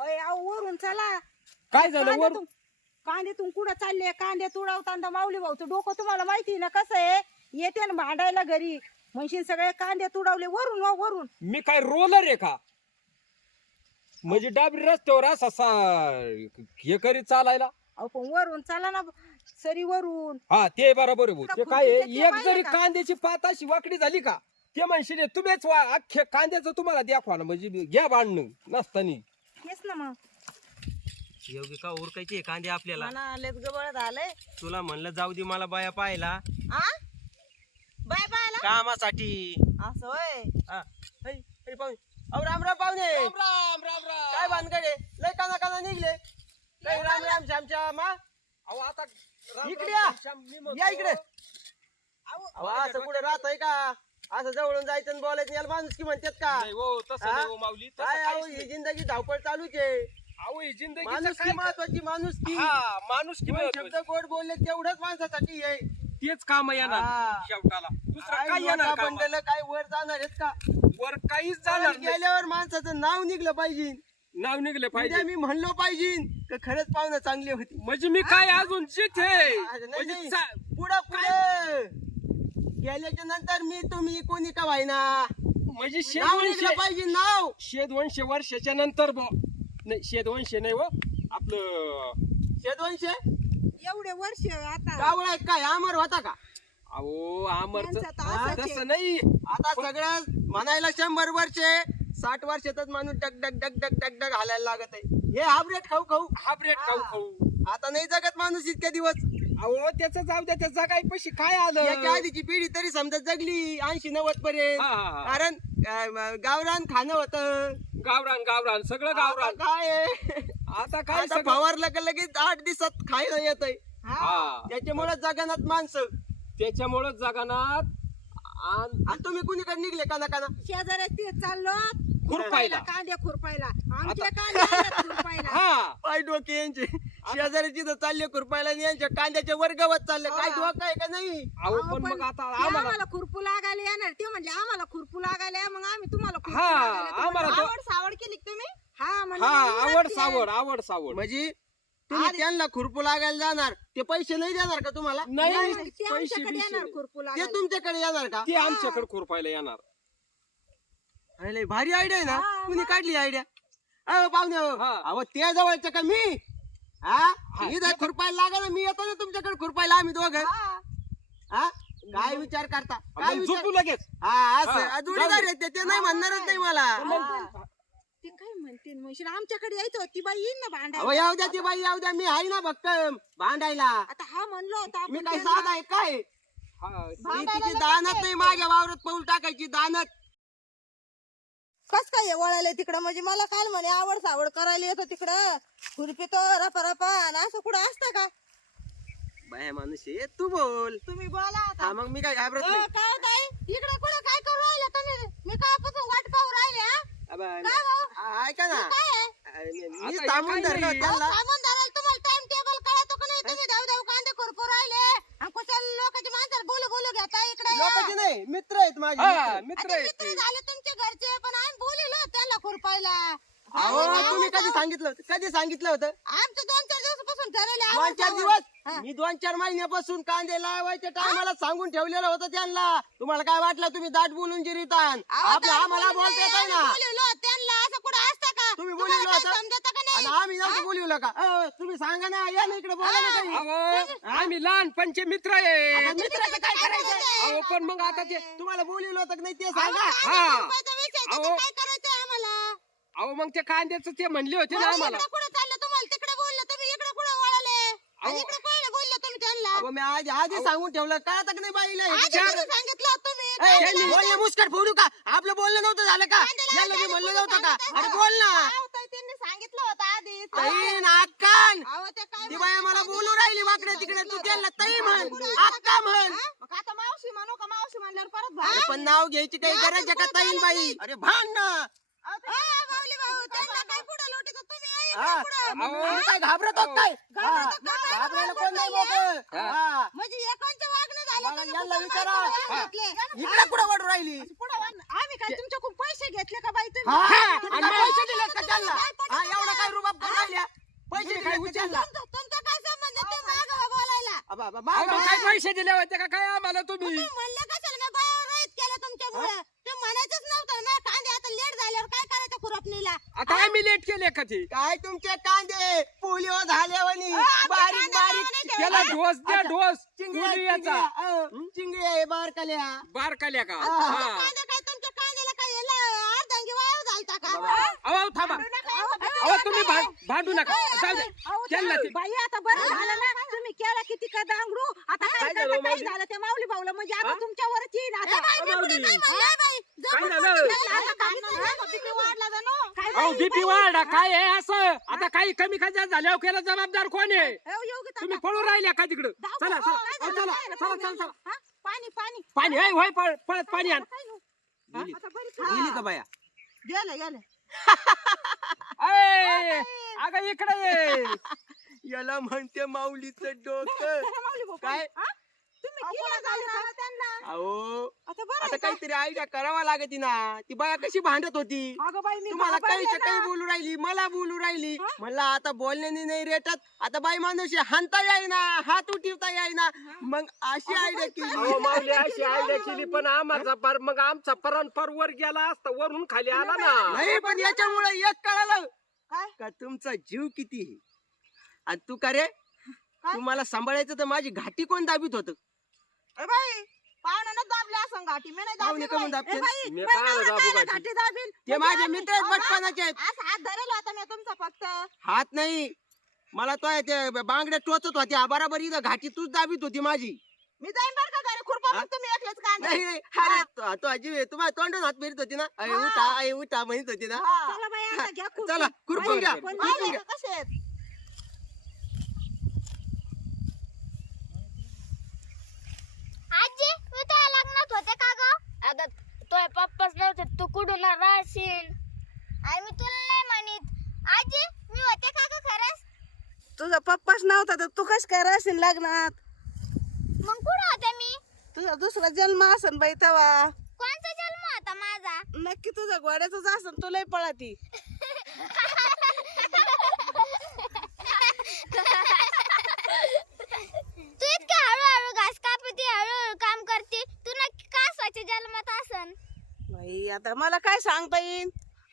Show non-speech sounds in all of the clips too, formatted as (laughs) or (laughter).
अय, अहो, वरून चला. काय झालं वर कांद्यातून कांद्यातून कुठं चालले? कांदे तुडवताना माऊली भाऊचं डोकं तुम्हाला माहिती ना कसं आहे? येते ना भांडायला घरी. म्हणशील सगळे कांदे तुडवले वरून वा वरून. मी काय रोलर आहे का? म्हणजे डाबरी रस्त्यावर असा सा- हे करीत चालायला? अहो पण वरून चला ना सरी वरून. हा ते बरोबर आहे भाऊ. ते काय आहे, एक जरी? कांद्याची पात अशी वाकडी झाली का? ते म्हणशील तुम्हीच वा अख्ख्या कांद्याचं तुम्हाला दाखवा ना म्हणजे घ्या बांधणं नसतानी. ना मग. योगी का उरकायचे कांदे आपल्याला? मला झालंय तुला म्हणलं जाऊ दे मला बाया पाहायला. आ? बाय बायला कामासाठी. असं होय? हा. हे, हे पाहुणे. अहो राम राम पाहुणे राम राम राम राम. काय भानगडे लय काना काना निघले. लय राम राम श्याम श्याम हा? अहो आता राम राम इकडे या. श्याम, मी म्हणतो. या इकडे. अहो असं कुठे राहत आहे का? असं जवळून जायचं आणि बोलायचं याला माणूस की म्हणतात का? नाही हो तसं हा? नाही हो माऊली तसं काय अहो काहीच ही नाही. जिंदगी धावपळ चालूच आहे. अहो ही जिंदगीचं माणूस काय की महत्वाची माणूस की? हा माणूस की दोन महत्वाचं. शब्द गोड बोलले तेवढंच माणसासाठी आहे. तेच काम येणार हा. शेवटाला. दुसरं काय येणार? बंडलं काय वर जाणार आहेत का? वर काहीच जाणार नाही. गेल्यावर माणसाचं नाव निघलं पाहिजे. नाव निघले उद्या पाहिजे. मी म्हणलो पाहिजे का खरंच पाहुणं चांगली होती म्हणजे मी काय अजून जिथे म्हणजे पुढं पुढे. गेल्याच्यानंतर मी तुम्ही कोणी का व्हायना? म्हणजे नाव शेदवंशे पाहिजे नाव. शेदवंशे वर्षाच्या नंतर बो नाही शेदवंशे नाही हो आपलं शेदवंशे एवढे वर्ष आता कावळा काय? अमर होता का? अहो आमरच त्यांचं तर असंच आहे. तसं नाही. आता सगळं म्हणायला शंभर वर्षे साठ वर्षातच माणूस डग डग डग डग डग डग हालायला लागत आहे. हे हाबरेट खाऊ खाऊ. हा ब्रेड खाऊ खाऊ. आता नाही जगत माणूस इतके दिवस. अहो त्याचं जाऊ द्या त्याचा काय पैसे. काय आलं? याच्या आधीची पिढी तरी समजा जगली ऐंशी नव्वद पर्यंत. हा, हा, हा. कारण अं, गावरान खाणं होतं. गावरान गावरान सगळं आता गावरान काय आहे? आता काय आता सगळं- फवारलं का लगेच आठ दिवसात खायला येत आहे हा. त्याच्यामुळे जगनात माणसं. त्याच्यामुळं जगनात आणि तुम्ही कुणीकडे निघले काना काना शेजाऱ्यात ते चाललो. खुरपायला. कांदे खुरपायला. आमचे कांदे आलेत खुरपायला. हा. पाय डोके यांचे. शेजारी तिथं चालले खुरपायला आणि यांच्या कांद्याच्या वर्गावत चालले. काय हा. डोकं आहे का नाही? अहो अहो, पण पण मग आता ते आम्हाला आम्हाला खुरपू लागायला येणार. ते म्हणले आम्हाला खुरपू लागायला मग आम्ही तुम्हाला खुरपू हा, लागायला. आम्हाला तो- आवड सावड केली का तुम्ही? हा म्हणजे हा मग आवड. सावड आवड सावड. म्हणजे तुम्ही त्यांना खुरपू लागायला जाणार. ते पैसे नाही देणार का तुम्हाला? नाही नाही, ते पैसे आमच्याकडे येणार खुरपू ते लागायला. तुमच्याकडे येणार का? ते आमच्याकडे खुरपायला येणार. अरे, भारी आयडिया आहे ना. हा, कुणी काढली आयडिया अहो पाहुणे अहो. हा. अहो ते जवळचं का मी? हा? इथं खुरपायला लागा ना मी येतो ना तुमच्याकडे खुरपायला आम्ही दोघं. हा. हा? काय विचार करता? काय मग विचार झोपू लगेच. हा असं. हा, आ, जोडीदार आहेत ते, ते नाही म्हणणारच नाही मला. हा. ते काय म्हणते म्हणशील आमच्याकडे यायचं ती बाई येईन ना अहो भांडायला येऊ द्या ती बाई येऊ द्या. मी आहे ना भक्कम भांडायला. आता हा म्हणलो होता मी आपण काय त्यांना- साधा आहे काय? हा, तिची दानत नाही माझ्या वावरात पाऊल टाकायची दानत. कस काय हे वळाले तिकडं? म्हणजे मला काल म्हणे आवड सावड करायला येतो तिकडं. खुरपितो रपा रपा आणि असं कुठं असतं का? बाय माणूस आहे तू बोल. तुम्ही बोला आता. हा मग मी काय घाबरत अ, नाही काय ताई? इकडे कुठं काय करू राहिले तुम्ही? मी कापासून वाट पाहू राहिले हा? अबा, काय भाऊ? आ, ऐका ना. काय आहे? अरे, मी- आता मी हे थांबून काय धरलं नाही. अहो, त्यांना थांबून धरायला तुम्हाला टाइम टेबल कळतो का नाही? तुम्ही धाव धाव कांदे खुरपू राहिले. आणि कुशल लोकांची माणसं बोलू बोलू घेता इकडे या. लोकांचे नाही मित्र आहेत माझे हा. मित्र. मित्र आता आहेत. मित्र ते. झाले तुमचे घरचे पण आम्ही बोलिलो त्यांना खुरपायला अहो तुम्ही कधी सांगितलं होतं? कधी सांगितलं होतं? आमचं दोन चार दिवसापासून ठरवले दोन चार. दिवस. मी दोन चार महिन्यापासून कांदे लावायच्या टायमाला सांगून ठेवलेलं होतं त्यांना. तुम्हाला काय वाटलं? तुम्ही दाट बोलून जिरितान आपलं आम्हाला बोलता येत ना. त्यांना. असं कुठं असतं का? तुम्ही होतं? आणि नाही? आम्ही नव्हतं बोलवलं का? तुम्ही सांगा ना या ना इकडे बोला ना काही. अहो आम्ही लहानपणचे मित्र आहे. मित्राचं काय करायचं अहो पण मग आता ते तुम्हाला बोलवलं होतं का नाही ते सांगा. हा. अहो. काय करायचं आम्हाला? अहो मग ते कांद्याचं ते म्हणले होते ना आम्हाला. इकडं कुठं चाललं तुम्हाला? तिकडे बोललं तुम्ही इकडे कुठं वळाले? आणि अहो. इकडे कोण बोलले तुम्ही त्यांना? अहो, मी आधी आधी सांगून ठेवलं. का नाही बाईला? हे आधी विचार? कधी सांगितलं तुम्ही? ए, लावायचे. मुस्कट फोडू का? आपलं बोलणं नव्हतं झालं का? कांदे याला मी लावायचे म्हणलं नव्हतं का? अरे? बोल ना. अहो, ताई, त्यांनी सांगितलं होतं आधीच अक्कान. अहो, ते काय ती म्हणतात, बाया मला आधी बोलू राहिली वाकडे तिकडे. तू. त्यांना तई म्हण. अक्का म्हण. हा? मग आता मावशी म्हणू का मावशी म्हणल्यावर परत अरे? पण नाव घ्यायची काही गरज आहे का तईन बाई? नाही. अरे भांड. त्यांना काय इकडं घाबरत होत काय? हा, घाबरायला कोण नाही घाबरत मोकळं. म्हणजे एकांचं वागणं झालं मला तुम्ही यांना कुठं विचारा. इकडे वडू राहिली. आम्ही काय तुमच्याकडून पैसे घेतले का बाई तुम्ही? पैसे दिलेत का हा एवढा काय रुबाब राहिल्या पैसे काय दिले का उचलला? त्यांना? तुमचा काय संबंध ते मागं बोलायला. पैसे दिले होते का काय आम्हाला तुम्ही म्हणलं कशाला बायावर रहित केलं तुमच्यामुळे ते म्हणायचंच नव्हतं ना कांदे आता लेट झाल्यावर काय करायचं खुरपणीला आता आम्ही लेट केले का ते? काय तुमचे कांदे? पोलिओ झाल्यावानी बारीक बारीक त्याला डोस द्या चिंगड्या पोलिओचा चिंगड्या, अं, चिंगड्या बारकाल्या. बारकाल्या का? हा. कांदे काय तुमच्या कांद्याला काय याला अर्धांगी वाया घालता का? अहो थांबा. अहो तुम्ही भांडू नका. जाऊ दे. त्यांना ते बाई आता बरं झालं ना. तुम्ही केला किती का दांगडू आता काय काय झालं, काय माऊली? झालं ते माऊली भाऊला म्हणजे आता हा? तुमच्यावरच येईन आता. काय झालं? BP वाढला. काय अहो बीपी आहे असं आता काही कमी खाजा झाल्यावर केला जबाबदार कोण आहे तुम्ही पळून राहिल्या का तिकडं. चला हो, चला अहो? चला? चला पाणी चला हा? पाणी पाणी पाणी होय पळ- पळत पाणी आण काय हो? गेली. आता बरी गेली का बाया गेलं गेलं (laughs) अय, अगं इकडे ये (laughs) याला म्हणते माऊलीचं डोकं. खरं माऊली भाऊ, काय? हा? तुम्ही केलं झालं ना त्यांना. अहो आता बरं आता आहे का? काहीतरी आयडिया करावा लागत ना ती बाया कशी भांडत होती? अगं बाई मी तुम्हाला काही घाबरले काही ना. बोलू राहिली मला बोलू राहिली. हा? म्हणलं आता बोलण्याने नाही रेटत. आता बाई माणूस हानता येईना हात उठवता येईना. मग अशी आयडिया केली. अहो माऊली अशी आयडिया केली पण आम्हाला पर मग आमचा परंपर वर गेला असता वरून खाली आला ना. नाही पण याच्यामुळे एक कळालं. काय? का तुमचा जीव किती आहे? आणि तू का रे? तुम्हाला सांभाळायचं तर माझी घाटी कोण दाबीत होत? ए बाई पाहुण्यानं दाबले असं घाटी. मी नाही पाहुणे दाबली कमून बाई. दाबतील? ए बाई, मी बाई, काय नवरा दाबू काय ना घाटी? घाटी दाबील ते माझे मित्र आहेत अहो, बचपनाचे आहेत. असं हात धरेल होता मी तुमचा फक्त. हात नाही. मला तो आहे ते बांगड्या टोचत होत्या. बराबर इथं घाटी तूच दाबीत होती माझी. मी जाईन बरं का घरी? खुरपा हा? मग तुम्ही एकलेच कांदे. नाही नाही, अरे तो- तो अजीब तुम्हाला तोंडून हात फिरत होती ना? अरे हा. उठा अरे उठा म्हणत होती ना? चला बाई आता घ्या. चला खुरपून. खुरपून का कसे आहेत? आजी मी त्या लग्नात होते का ग? अगं तो पप्पाच नव्हते तू कुठून राहशील आणि मी तुला नाही म्हणित. आजी मी होते का ग खरंच? तुझा पप्पाच नव्हता तर तू कस काय राहशील लग्नात? मग कुठं होते मी? तुझा दुसरा जन्म असन बाई तवा कोणचा जन्म होता माझा? नक्की तुझा घोड्याचाच असन तुलाही पळाती तू इतके हळूहळू घास कापते हळूहळू काम करते तू नक्की कासवाच्या जन्मात असन बाई आता मला काय सांगता येईल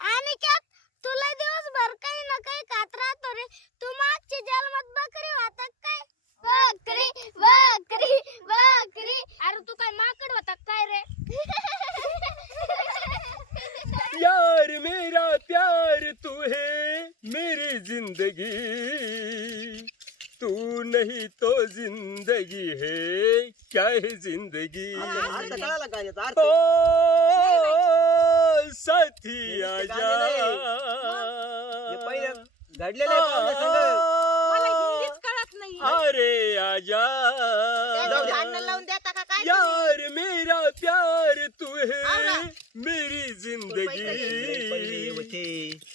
आणि त्यात तुला दिवसभर काही ना काही खात राहतो रे. तू मागच्या जन्मात बकरी होता काय? बकरी बकरी बकरी. अरे तू काय माकड होता काय रे? यार मेरा प्यार तू है मेरी जिंदगी। तू नहीं तो जिंदगी है क्या है जिंदगी? ओ साथी हे आजा. पहिलं घडलेलं आहे पाहुण्या संग. मला हिंदीच कळत नाही अरे आजा. जाऊ दे. भांडण लावून देता का? काय यार मेरा प्यार तू है. आवरा. मेरी जिंदगी होते.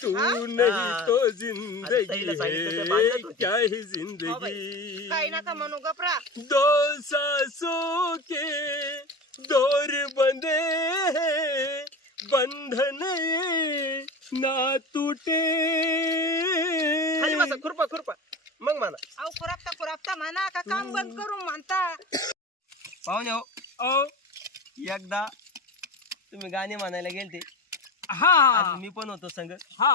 तू? नहीं तो आता जिंदगी ताईला सांगितलं ते है. होते. क्या है काही जिंदगी नका म्हणू गपरा. दो सांसों के दौर बंधे हैं. बंधन ना टूटे खाली बसा खुरपा खुरपा. मग म्हणा. अहो खुरापता खुरापता म्हणा का? काम बंद करून म्हणता. पाहुणे हो ओ एकदा तुम्ही गाणे म्हणायला गेलते. हा आणि मी पण होतो संग. हा.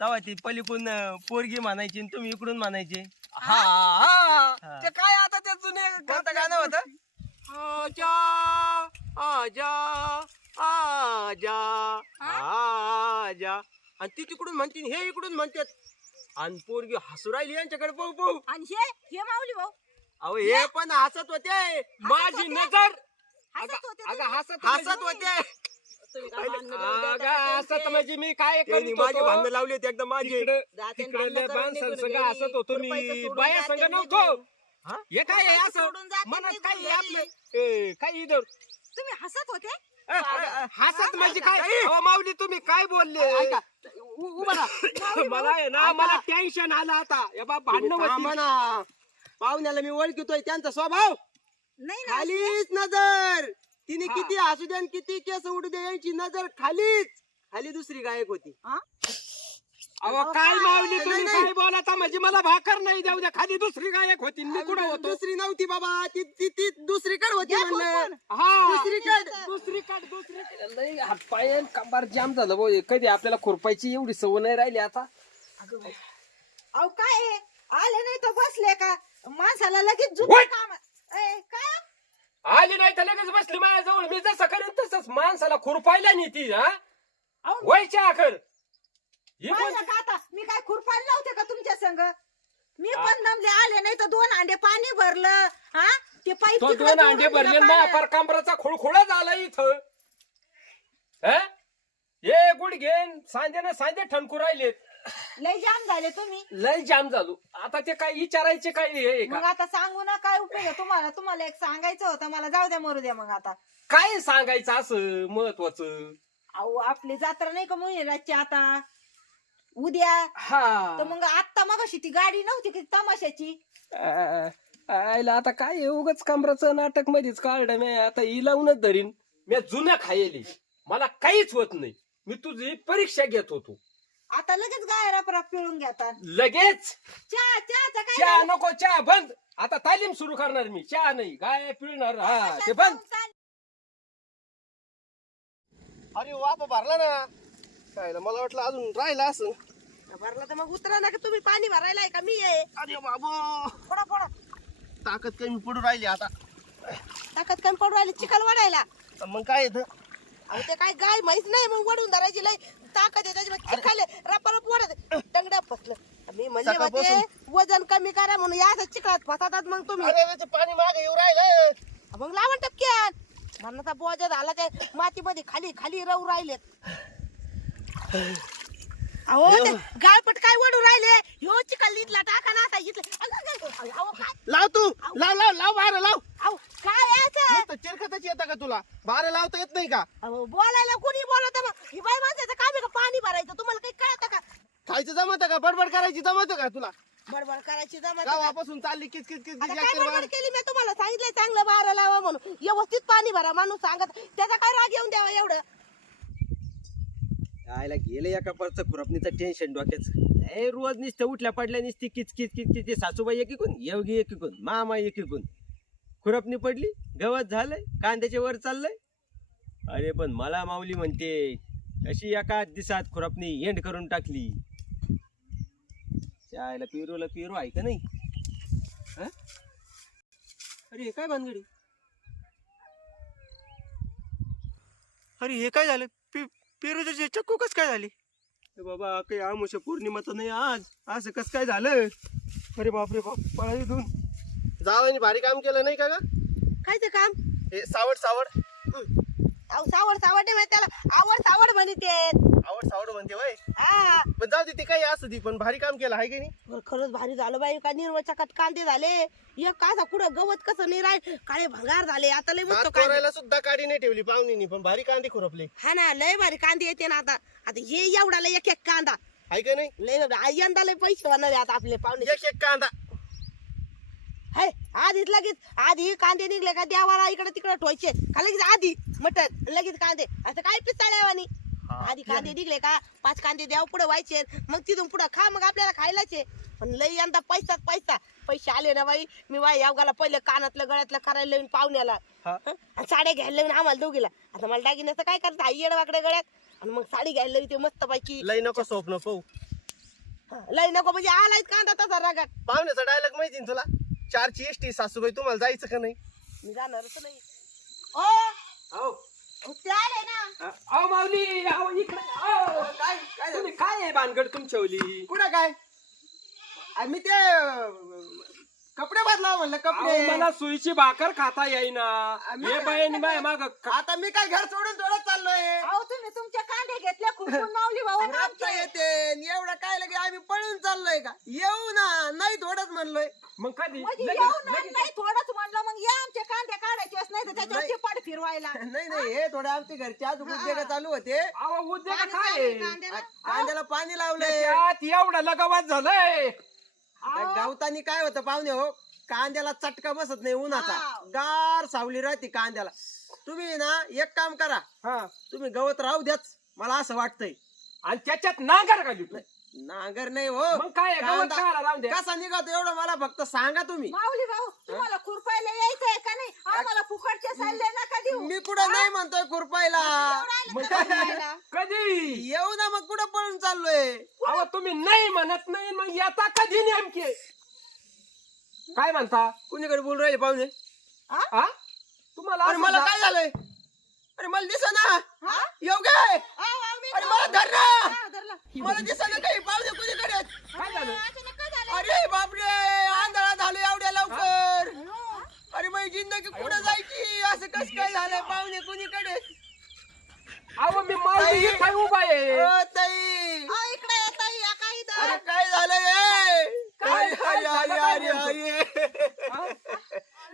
तेव्हा ती पलीकडून अं, पोरगी म्हणायची आणि तुम्ही इकडून म्हणायचे. हा हा. हा. ते काय आता ते जुने कोणतं गाणं होतं? आजा आजा. आजा आजा आणि ती तिकडून म्हणतील हे इकडून म्हणतात. आणि पोरगी हसू राहिली यांच्याकडे पाहू पाहू. आणि हे हे माऊली भाऊ. अहो हे? पण हसत होते. माझी नजर. हसत होते अगं हसत हसत होते. तुम्ही काय भांडणं लावून अगं देता का हसत त्यांचे? म्हणजे मी काय त्यांनी करीत माझी होतो? भांडणं लावली होती एकदम माझी. तिकडे जाते तिकडे भांडणं लय करून माणसां निघून संग गेली. हसत होतो. खुरपायचं मी सोडून बाया जाते संग निघून. नव्हतो. हा? हे काय आहे खुरपायचं असं? सोडून जाते मनात निघून काय आहे गेली. आपलं? ए, काय इधर? तुम्ही हसत होते? हसत म्हणजे काय? अहो, माऊली तुम्ही काय बोलले? ऐका. उ- उभा राहा. (laughs) मला आहे ना मला टेन्शन आलं आता. हे बा भांडणं थांबा होती. ना. पाहुण्याला मी ओळखतोय त्यांचा स्वभाव. नाही ना खालीच नजर. तिने हा. किती हसू द्या आणि किती केस उडू द्या यांची नजर खालीच. खाली दुसरी गायक होती. अहो अहो, काय? मावली नाही, तुम्ही नाही. काय बोलाता म्हणजे मला भाकर नाही जाऊ द्या. खाली दुसरी गायक होती मी कुठं होतो? दुसरी नव्हती बाबा. ती ती ती दुसरीकडे होती म्हणलं. हा. दुसरीकडे. दुसरी काढ दुसरी नाही हातपाय कंबार जाम झालं भाऊ. कधी आपल्याला खुरपायची एवढी सवय नाही राहिली आता? अहो काय आहे? आले नाही तर बसले का? माणसाला लगेच झुक होय. काम ए, काय? आली नाही तर लगेच बसली माझ्या जवळ मी जसं करेन तसंच माणसाला खुरपायला नाही ती हा? अहो व्हायच्या आखर ही पाहिलं का आता? मी काय खुरपायला नव्हते का तुमच्या संग? मी पण दमले आले नाही तर दोन अंडे पाणी भरलं हा? ते पाईप तो तिकडं दोन जोडून अंडे दिलं भरले पाण्यात. ना फार कांबराचा खुळखुळा झाला इथं. हे? हे गुड घेन सांजेनं सांजे ठणकू राहिलेत. लय जाम झाले तुम्ही. लय जाम झालो. आता ते काय विचारायचे काय हे मग आता सांगू ना काय उपयोग आहे? तुम्हाला तुम्हाला एक सांगायचं होतं मला जाऊ द्या मरू द्या मग आता. काय सांगायचं असं महत्वाचं? अहो आपली जत्रा नाही का मुनिराजची आता? उद्या. हा. तर मग आत्ता मग ती गाडी नव्हती की तमाशाची? आ- आयला आता काय उगाच कांबराचं नाटक मध्येच काढलं मी. आता ही लावूनच धरीन. मी जुनं खायली. मला काहीच होत नाही. मी तुझी परीक्षा घेत होतो. आता लगेच गायरा परत पिळून घेतात. लगेच? चहा चहाचा काय चहा झालं? नको चहा बंद. आता तालीम सुरू करणार मी. चहा नाही. काय पिळणार. हा ते बंद. अरे वाप भरला ना. काय मला वाटलं अजून राहिला असं. भरला तर मग उतरा ना का तुम्ही पाणी भरायला का? मी आहे. अरे बाबो. फोडा फोडा. ताकद कमी पडू राहिली आता. ताकद कमी पडू राहिली चिखल वाढायला. मग काय येतं? अहो ते काय गाय म्हैस नाही मग वडून धरायची लय ताकद आहे त्याच्यामध्ये चिखल आहे, रप रप वडत टंगड्या फसलं. मी म्हणले होते सकाळपासून. वजन कमी करा म्हणून या असं चिखलात फसातात मग तुम्ही. अरे पाणी मागे येऊ राहिलं मग लावा टपक्यात म्हणता बोजा झाला ते मातीमध्ये खाली खाली राहू राहिलेत. अहो ते गाळपट काय वडू राहिले? ह्यो चिखल इथला टाका ना आता इथलं. अगं, अगं, अगं, अहो काय? लाव तू. लाव लाव लाव बाहेर लाव. अहो काय याचं चिरखतच येतं का तुला? बाहेर लावता येत नाही का? अहो बोलायला कोणी बोलत मग? ही बाई माणसाचं काम आहे का? पाणी भरायचं. तुम्हाला काही कळतं का? खायचं जमत का? बडबड करायची जमत का तुला? बडबड करायची जमत? गावापासून चालली किच किच किच आता किच काय एकतर बडबड बाहेर. केली मी तुम्हाला? सांगितलंय चांगलं बारा लावा म्हणून. व्यवस्थित पाणी भरा माणूस सांगत. त्याचा काय राग येऊन द्यावा एवढं? आयला गेलं एका परचं खुरपणीचं टेन्शन डोक्याचं. ए रोज नुसतं उठल्या पडल्या निसती किच किच किच किच ते सासूबाई एकीकून येवगी एकीकून मामा एकीकून खुरपणी पडली गवत झालंय कांद्याच्या वर चाललंय. अरे पण मला माऊली म्हणते अशी एका दिवसात खुरपणी एंड करून टाकली? आयला पेरूला पेरू आहे का नाही? हा? अरे हे काय भानगडी? अरे हे काय झालं? पेरूचे चक्कू कस काय झाली? ए बाबा काही आमुष पौर्णिमाचं नाही आज. असं कस काय झालं? अरे बापरे बाप पळा इथून. जावानी भारी काम केलं नाही का ग? काय ते काम? हे सावड सावड. अहो सावड सावड नाही माहीत त्याला. आवड सावड म्हणते. आवड सावड म्हणते वय हा. पण जाऊ दे ते काही असं ती पण भारी काम केलं आहे की नाही? बरं, खरंच भारी झालं बाई का निर्वचकात कांदे झाले? एक कासा कुठं गवत कसं नाही राहील? काळे भंगार झाले आता लय मस्त भात कांदे. करायला सुद्धा काडी नाही ठेवली पाहुणीनी पण भारी कांदे खुरपले. हा ना लय भारी कांदे येते ना आता. आता हे एवढा लय एक एक कांदा. आहे का नाही? लय आ, यंदा लय पैसे होणार आहे आता आपले पाहुणे. एक एक कांदा. हाय आधीच लगेच आधी कांदे निघले का देवाला इकडे तिकडे ठेवायचे का लगेच आधी मटन लगेच कांदे. असं काय पिसाळ्यावानी आधी कांदे निघले का? पाच कांदे देव पुढे व्हायचे. मग तिथून पुढे खा मग आपल्याला खायलाचे. पण लई यंदा पैसाच पैसा. पैसे आले ना बाई. मी बाई यावगाला पहिले कानातलं गळ्यातलं करायला लावून पाहुण्याला? आणि साड्या घ्यायला लावून आम्हाला दोघीला. आता मला दागिन्याचं काय करता? आई येडवाकडे गळ्यात. आणि मग साडी घ्यायला लावली ते मस्त पैकी लय नको स्वप्न पाहू. लई नको म्हणजे आलाय कांदा तसा रागात. पाहुण्याचा डायलॉग माहिती ना तुला? चारची एसटी सासूबाई तुम्हाला जायचं का नाही? मी जाणारच नाही. ओ! आले ना. अहो माऊली अहो इकडे. अहो, काय काय तुम्ही काय आहे भानगड तुमच्यावली कुठं काय? आम्ही ते अं, बदलाव म्हणलं अहो, कपडे. मला सुईची भाकर खाता येईना. हे बायानी माय माग आता मी काय घर सोडून थोडं चाललोय? अहो तुम्ही तुमचे कांदे घेतले खुरपून माऊली भाऊ रस्ता येते. एवढं काय लगे आम्ही पळून चाललोय का? येऊ ना नाही थोडंच म्हणलोय. मग कधी? म्हणजे लगेच- येऊन लगेच- नाही थोडंच म्हणलं मग या आमचे कांदे काढायचेच नाही तर त्याच्यावर नाही. टिपाड फिरवायला. (laughs) नाही नाही हे थोडे आमचे घरचे आज उद्योग चालू होते. अहो उद्या पाणी काय? चालू आहे आहे? कांद्याला. कांद्याला पाणी लावलंय. त्याच्यात एवढं लगावात झालंय. गावतानी काय होतं पाहुणे हो? कांद्याला चटका बसत नाही उन्हाचा. गार सावली राहते कांद्याला. तुम्ही ना एक काम करा. हा. तुम्ही गवत राहू द्याच. मला असं वाटतंय. आणि त्याच्यात नांगर घाली तू नांगर नाही हो. मग काय आहे, गवत कांदा- खायला राहून द्या. कसा निघतो एवढं मला फक्त सांगा तुम्ही. माऊली भाऊ तुम्हाला खुरपायला यायचंय का नाही? आम्हाला फुकटचे सल्ले नका देऊ. मी कुठं नाही म्हणतोय खुरपायला. मग कधी कधी? येऊ ना मग कुठं पळून चाललोय? अहो तुम्ही नाही म्हणत नाही मग येता कधी नेमके? काय म्हणता? कुणीकडे बोलून राहिले पाहुणे? हा? तुम्हाला अरे असं मला काय झालंय? अरे मला दिसा ना येऊ काय अरे मला धर ना मला दिसा ना काही पाहुणे कुणीकडे? आहेत? काय झालं? अरे बापरे आंधळा झालो एवढ्या लवकर. अरे माझी जिंदगी कुठं जायची? असं कस काय झालंय पाहुणे कुणीकडे? अहो मी माऊली इथं उभा आहे. ओ ताई. इकडे येता या काय झालंय हे? काय- अरे, काय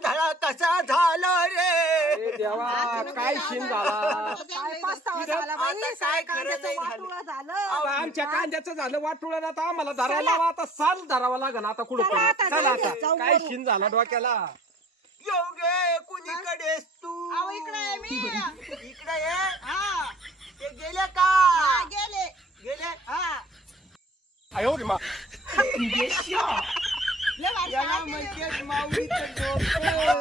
धडा कसा झाला रे? देवा काय शिन झाला? पस्तावा झाला बाई? आता काय सगळं खरं कांद्याचं नाही झालं. वाटोळं झालं. आता आमच्या कांद्याचं झालं वाटुळं आता आम्हाला धरायला लावा, आता साल धरावा लागेल आता कुठं चला आता, चला जाऊ दे, आता. जाऊ काय वरून. शिन झाला डोक्याला? येऊ गे कुणीकडेस तू? अहो, इकडे आहे मी. इकडे ये. हा. ते गेले का? हा, गेले. गेले? हा. अयो रे मा लय भारी याला सांगितलं. म्हणते माऊलीचं डोकं